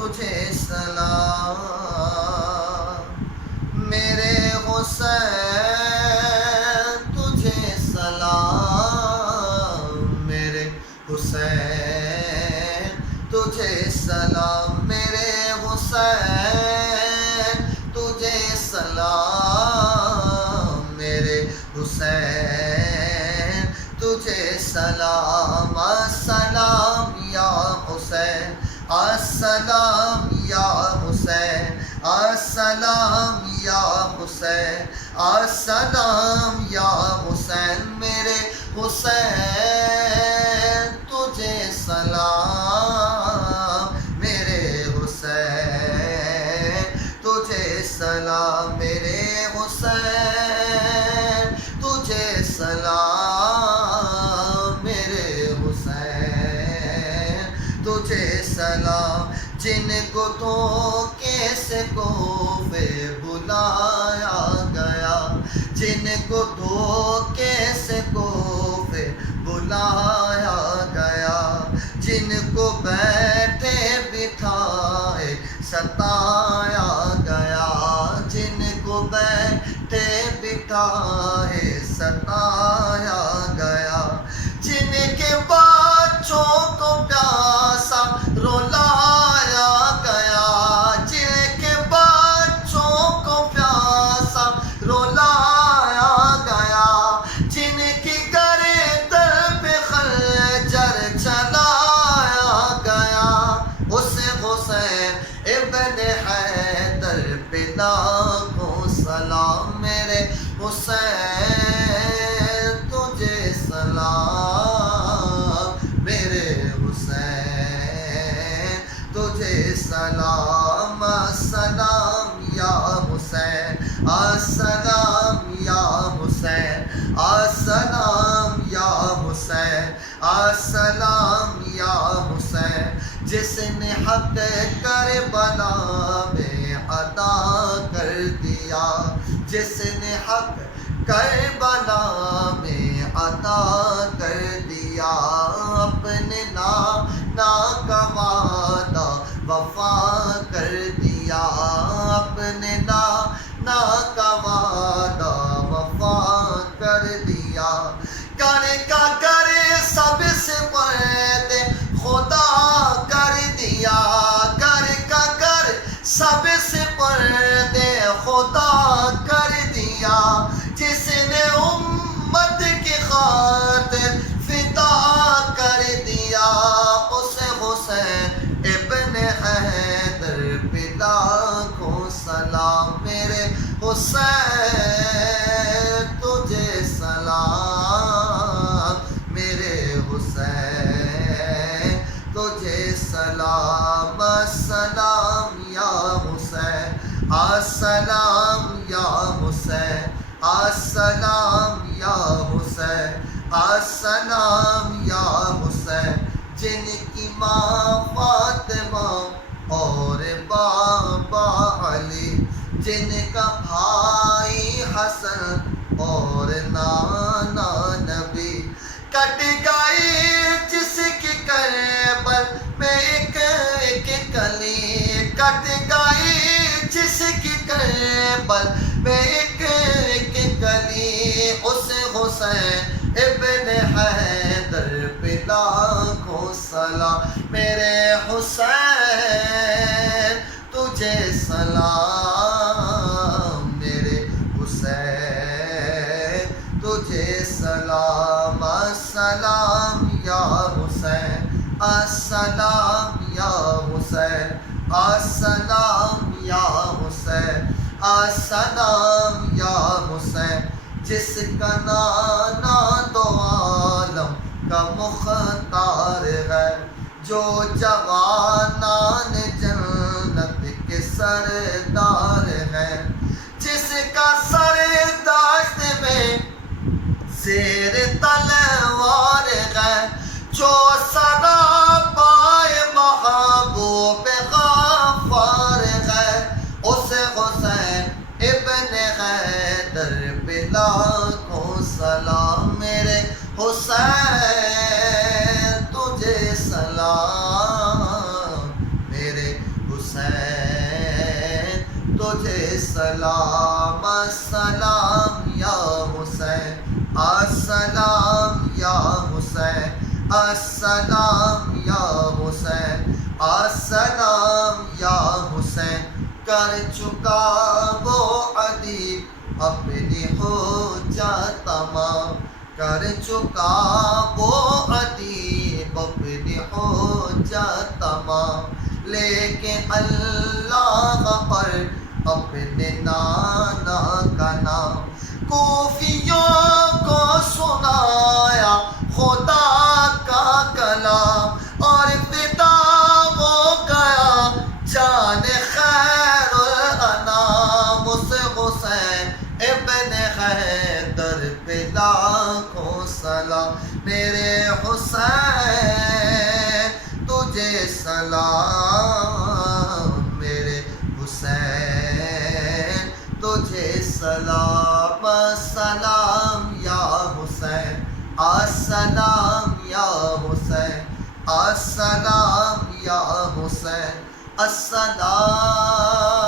تجھے سلام میرے حسین تجھے سلام میرے حسین تجھے سلام میرے حسین تجھے سلام میرے حسین تجھے سلام السلام یا حسین السلام یا حسین السلام یا حسین السلام یا حسین میرے حسین تجھے سلام میرے حسین تجھے سلام میرے حسین تجھے سلام میرے حسین تجھے سلام جن کو دھوکے سے کوفے بلایا گیا جن کو دھوکے سے کوفے بلایا گیا جن کو بیٹھے بٹھائے ستایا گیا جن کو بیٹھے بٹھائے ستایا گیا جن کے بچوں کو پیاسا رلایا گیا جن کے بچوں کو پیاسا رلایا گیا جن کی گردن پہ خنجر چلایا گیا اس حسین ابن حیدر پہ لاکھوں سلام میرے حسین تجھے سلام میرے حسین تجھے سلام السلام یا حسین السلام یا حسین السلام یا حسین السلام یا حسین جس نے حق کربلا میں عطا کر دیا جس نے حق کربلا میں عطا کر دیا اپنے نانا کا وعدہ وفا کر دیا اپنے نانا کا وعدہ وفا کر دیا کرے کا کرے سب سے پردے خدا کر دیا کرے کا کرے سب سے پردے خدا کر دیا جس نے امت کی خاطر فدا کر دیا اس حسین ابن حیدر پہ لاکھوں سلام میرے حسین تجھے سلام میرے حسین تجھے سلام السلام یا حسین السلام یا حسین السلام یا حسین السلام یا حسین جن کی ماں فاطمہ اور بابا علی جن کا بھائی حسن اور نانا نبی کٹ گئی جس کی کربل میں ایک ایک کلی کٹ گئی جس کی کربل میں ایک ایک کلی اس حسین ابن حیدر پہ لاکھوں سلام میرے حسین تجھے سلام میرے حسین تجھے سلام السلام یا حسین السلام یا حسین السلام یا حسین السلام یا حسین جس کا نانا دو عالم کا مختار ہے جو جوانان جنت کے سردار ہے جس کا سر داشت میں زیر تلوار ہے جو سنا پائے محبوب غفار ہے اس حسین ابن حیدر پہ لاکھوں سلام میرے حسین تجھے سلام میرے سلام السلام یا حسین السلام یا حسین السلام یا حسین السلام یا حسین کر چکا وہ ادیب اپنی حجت تمام کر چکا وہ ادیب اپنی حجت تمام لیکن اللہ پر اپنے نانا کا نام کوفیوں کو سنایا خدا کا کلام اور فدا ہو گیا جان خیر الانام اس حسین ابن حیدر پہ لاکھوں سلام میرے حسین تجھے سلام میرے حسین تجھے سلام السلام یا حسین السلام یا حسین السلام یا حسین السلام